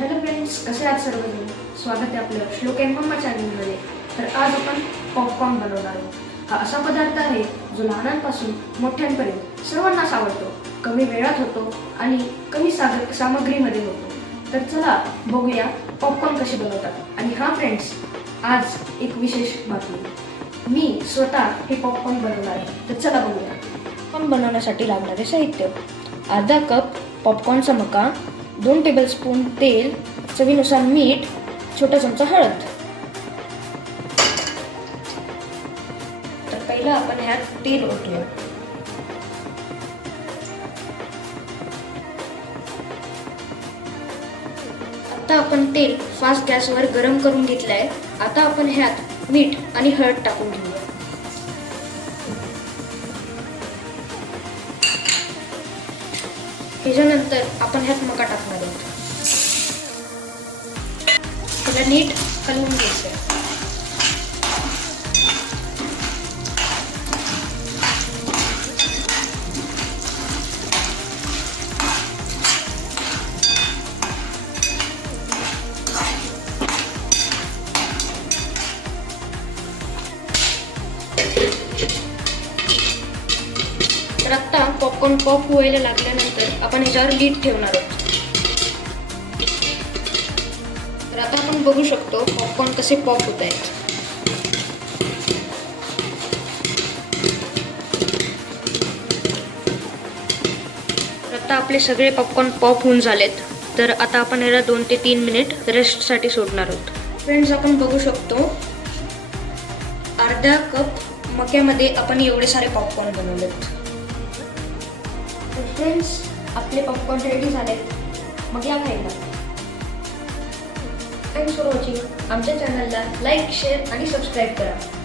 Hello friends, कसे आहात सर्वजण? स्वागत आहे आपलं श्लोक अँड मम्मा चॅनलमध्ये. तर आज आपण पॉपकॉर्न बनवणार आहोत. हा असा पदार्थ आहे जो लहानांपासून मोठ्यांपर्यंत सर्वांनाच आवडतो, कमी वेळात होतो आणि कमी सामग्रीमध्ये होतो. तर चला बघूया पॉपकॉर्न कसे बनवतात. आणि हा फ्रेंड्स, आज एक विशेष बातमी, मी स्वतः हे पॉपकॉर्न बनवणार आहे. तर चला बघूया. पॉपकॉर्न बनवण्यासाठी लागणारे साहित्य: अर्धा कप पॉपकॉर्नचा मका, 2 टेबलस्पून तेल, चवीनुसार मीठ, छोटा चमचा हळद. तर पहिला आपण ह्यात तेल ओतूया. आता आपण तेल फास्ट गॅसवर गरम करून घेतले आहे. आता आपण ह्यात मीठ आणि हळद टाकून घेऊया. ह्याच्यानंतर आपण ह्यात मका टाकणार आहोत. त्याला नीट हलवून घ्यायचं. तर आता पॉपकॉर्न पॉप व्हायला लागल्यानंतर आपण ह्याच्यावर लीड ठेवणार आहोत. तर आता आपण बघू शकतो पॉपकॉर्न कसे पॉप होत आहेत. तर आता आपले सगळे पॉपकॉर्न पॉप होऊन झालेत. तर आता आपण याला 2 ते 3 मिनिट रेस्टसाठी सोडणार आहोत. फ्रेंड्स, आपण बघू शकतो अर्धा कप मक्यामध्ये आपण एवढे सारे पॉपकॉर्न बनवलेत. तर फ्रेंड्स, आपले पॉपकॉर्न रेडी झालेत. मग या खायला. Thanks for watching. आमच्या चॅनलला लाईक, शेअर आणि सबस्क्राईब करा.